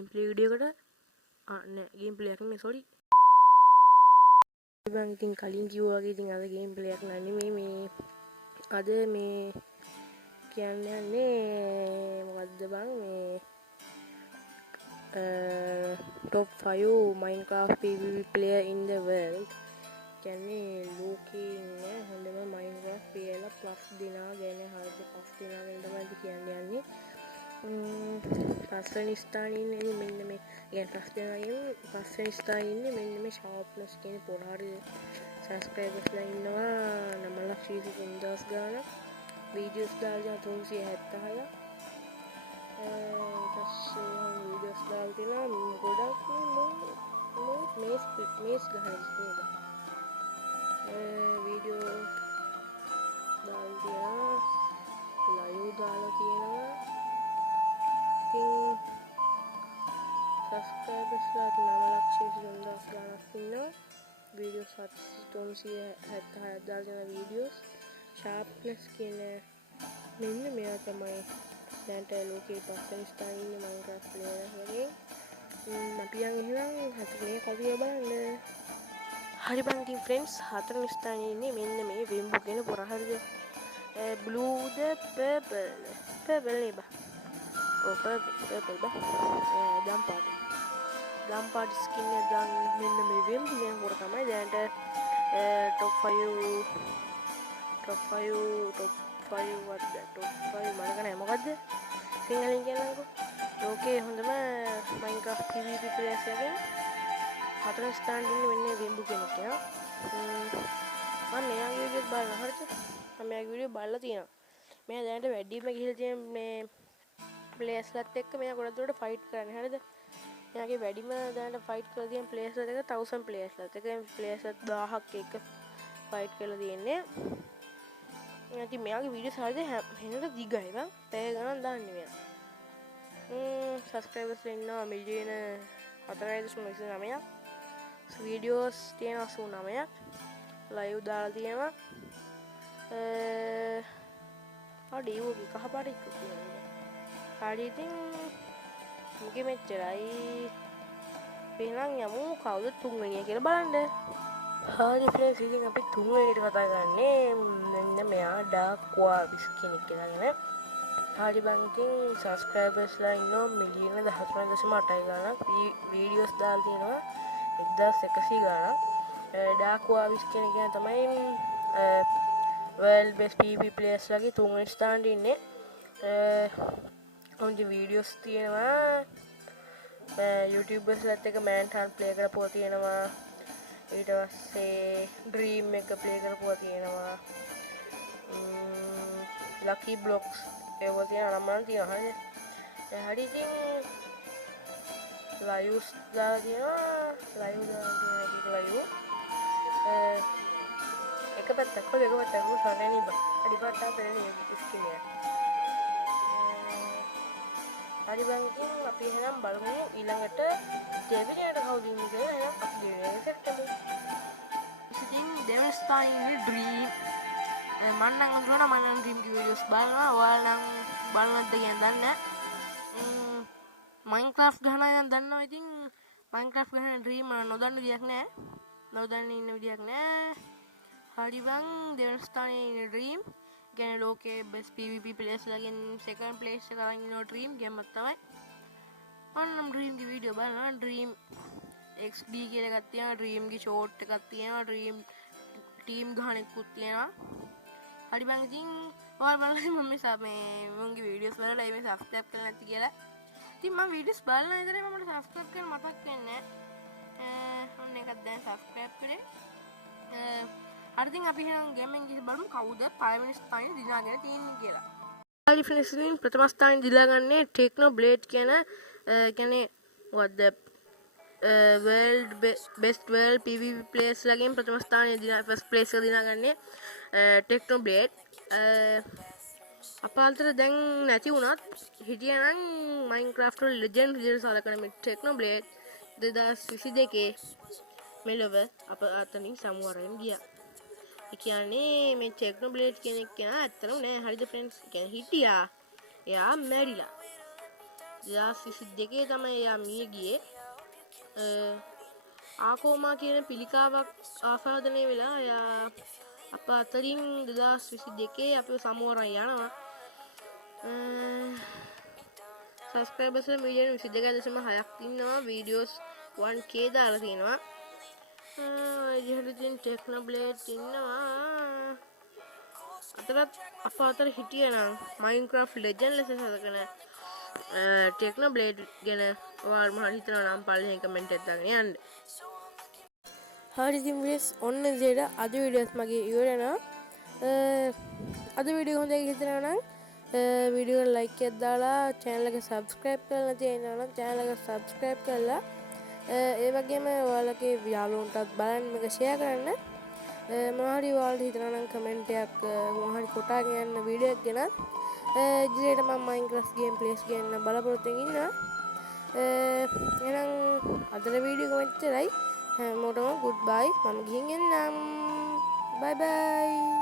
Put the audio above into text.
Game play video එකට නෑ game play එකක් නේ සෝරි බං ඉතින් කලින් කිව්වා වගේ ඉතින් අද ගේම් ප්ලේ එකක් නෙමෙයි මේ අද මේ කියන්නේ මොකද්ද බං මේ top 5 Minecraft PvP player in the world කියන්නේ ලෝකේ ඉන්න හොඳම Minecraft player ප්ලස් දිනා ගැන හරියට ප්ලස් දිනා ගැන තමයි කියන්නේ පස්වෙනි ස්ථානයේ ඉන්නේ මෙන්න මේ يعني ප්ලස් දිනාගෙන් පස්වෙනි ස්ථානයේ ඉන්නේ මෙන්න මේ sharpness කියන පොරහරි subscribersලා ඉන්නවා 9,23,000 ගාණක් videos දාලා 376ක් videos දාලා තියෙනවා ගොඩක් මේස් ගහන ඉස්සෙල්ලා video දාලා තියෙනවා live දාලා තියෙනවා ඉතින් subscribers ලා 9,23,000 ගාණක් ඉන්නවා videos 376ක් දාලා තියෙන videos sharpness කියන මෙන්න මෙයා තමයි දැන්ට ලෝකේ පස්වෙනි ස්ථානයේ ඉන්න Minecraft player වගේ අපි යන් එහෙනම් හතරේ කවිය බලන්න හරි බං ඉතින් friends හතරවෙනි ස්ථානයේ ඉන්නේ මෙන්න මේ වෙම්බු කියන පොර හරිද blue the purple නේ බා ඔව් purple බා ගම් පාට skin එක දාන්න මෙන්න මේ වෙම්බු කියන පොර තමයි දැන්ට top 5 වද්ද top 5 මම කරන්නේ මොකද්ද සිංහලෙන් කියන්නකෝ ලෝකේ හොඳම Minecraft PvP players එකෙන් හතරවෙනි ස්ථානයේ ඉන්නේ මෙන්න වෙම්බු කෙනෙක් යා මම මෙයාගේ වීඩියෝස් බලලා හරිද මම මෙයාගේ වීඩියෝ බලලා තියෙනවා මෙයා දැනට වැඩිම ගිහලා තියෙන මේ ප්ලේයර්ස්ලත් එක්ක මෙයා ගොඩක් දුරට ෆයිට් කරන්නේ හරිද මෙයාගේ වැඩිම දැනට ෆයිට් කරලා තියෙන ප්ලේයර්ස්ලත් එක 1000 ප්ලේයර්ස්ලත් එක ප්ලේයර්ස්ලත් 1000ක් එක්ක ෆයිට් කරලා තියෙන්නේ ඉතින් මෙයාගේ වීඩියෝස් හරිද හෙනට දිගයි බං පැය ගණන් දාන්නේ මෙයා සබස්ක්‍රයිබර්ස් ඉන්නවා මිලියන 4.29ක් වීඩියෝස් තියෙනවා 89ක් ලයිව් දාලා තියෙනවා හරි ඌගේ කහපාට එක්ක තියෙනවා හරි ඉතින් මුගේ මෙච්චරයි එහෙනම් යමු කවුද තුන්වෙනිය කියලා බලන්න හරි friends ඉතින් අපි තුන්වෙනියට කතා කරන්නේ මෙන්න මෙයා ඩාර්ක් වාවිස් කෙනෙක් කියලාගෙන හරි බං ඉතින් සබස්ක්‍රයිබර්ස්ලා ඉන්නවා මිලියන 13.8යි ගාණක් වීඩියෝස් දාලා තියෙනවා 1100 ගාණක් ඩාර්ක් වාවිස් කෙනෙක් කියන තමයි world best PvP players ලගේ තුන්වෙනි ස්ථානයේ ඉන්නේ ඔන්ගේ වීඩියෝස් තියෙනවා YouTubers ලත් එක manhunt play කරපුවා තියෙනවා ඊට පස්සේ ඩ්‍රීම් එක ප්ලේ කරපුවා තියෙනවා ලකි බ්ලොක්ස් ඒවා තියෙනවා නම් තියෙනවා හරිද හරි ඉතින් ලයිව්ස් දාලා තියෙනවා ලයිව් දාලා තියෙන එක පැත්තක් කොහෙද එක පැත්තක් උසන්නේ බා හරි පාටා පෙරේ ස්කින් එක හරි බං ඉතින් අපි එහෙනම් බලමු ඊළඟට දෙවියන්ට කවුද ඉන්නේ කියලා එහෙනම් අපි දෙවියන්ට කරමු ඉතින් දෙවන ස්ථානයේ ඩ්‍රීම් මම නම් අඳුරන මම නම් ඩ්‍රීම් ගේ වීඩියෝස් බලනවා ඔයාලා නම් බලනවද කියන දන්නේ Minecraft ගහන අය දන්නවා ඉතින් Minecraft ගහන ඩ්‍රීම් නොදන්න විදියක් නෑ නොදන්න ඉන්න විදියක් නෑ හරි බං දෙවන ස්ථානයේ ඉන්නේ ඩ්‍රීම් කියන්නේ ලෝකේ best PvP players ලගෙන් second place එක අරන් ඉන්න ඩ්‍රීම් ගේම් එකක් තමයි මම ඩ්‍රීම් ගේ වීඩියෝ බලනවා ඩ්‍රීම් XD කියලා එකක් තියෙනවා ඩ්‍රීම් ගේ ෂෝට් එකක් තියෙනවා ඩ්‍රීම් ටීම් ගහන එකකුත් තියෙනවා හරි බං ඉතින් ඔයාලා බලන්න මම මේ මුන්ගේ වීඩියෝස් වලට මේ සබ්ස්ක්‍රයිබ් කරලා නැති කියලා ඉතින් මම වීඩියෝස් බලන විතරේ මට සබ්ස්ක්‍රයිබ් කරන්න මතක් වෙන්නේ නැහැ ඔන්න එකක් දැන් සබ්ස්ක්‍රයිබ් කරේ හරි ඉතින් අපි එහෙනම් ගේමින් ගිහින් බලමු කවුද පළවෙනි ස්ථානයේ දිනාගෙන තියෙන්නේ කියලා හරි ෆ්‍රෙන්ඩ්ස් ඉතින් ප්‍රථම ස්ථානයේ දිනාගන්නේ ටෙක්නෝ බ්ලේඩ් කියන කියන්නේ මොකද්ද world best world PvP players ලගෙන් ප්‍රථම ස්ථානයේ first place එක දිනාගන්නේ ටෙක්නෝ බ්ලේඩ් අපාල්තර දැන් නැති වුණත් හිටියනම් Minecraft වල legend විදිහට සලකන මේ ටෙක්නෝ බ්ලේඩ් 2022 මෙලොව අප අතනින් සමුවරයෙන් ගියා. ඒ කියන්නේ මේ ටෙක්නෝ බ්ලේඩ් කෙනෙක් කෙනා ඇත්තටම නෑ හරිද ෆ්‍රෙන්ඩ්ස්? කියන්නේ හිටියා. එයා මැරිලා. 2022 තමයි එයා මිය ගියේ. ආකෝමා කියන පිළිකාවක් ආසාදනය වෙලා එයා අප අතරින් 2022 අපිව සමුවරන් යනවා. සබස්ක්‍රයිබර්ස් මිලියන 22.6ක් ඉන්නවා. වීඩියෝස් 1k දාලා තියෙනවා. ඉතින් ටෙක්නෝබ්ලේඩ් ඉන්නවා. අතරත් අප අතර හිටියනම් මයින්ක්‍රාෆ්ට් ලෙජන්ඩ් ලෙස සලකන ටෙක්නෝබ්ලේඩ් ගැන ඔයාලා මොනවද හිතනවා නම් පල්ලෙහාන් කමෙන්ට් එකක් දාගෙන යන්න. හරි ඉතින් විඩියෝස් ඔන්න විදියට අද වීඩියෝස් මගේ ඉවර වෙනවා. අද වීඩියෝ හොඳයි හිතනවා නම් වීඩියෝ එක ලයික් එකක් දාලා channel එක subscribe කරලා තියෙනවා නම් channel එක subscribe කරලා ඒ වගේම ඔයාලගේ යාළුවන්ටත් බලන්න මේක share කරන්න. මොනවා හරි ඔයාලට හිතනවා නම් කමෙන්ට් එකක් මොනවා හරි කොටාගෙන යන්න වීඩියෝ එක ගැන ඉදිරියට මම Minecraft game plays ගන්න බලාපොරොත්තු වෙනවා. එහෙනම් අදට වීඩියෝ එක මෙච්චරයි. හැමෝටම goodbye. මම ගිහින් එන්නම්. bye bye.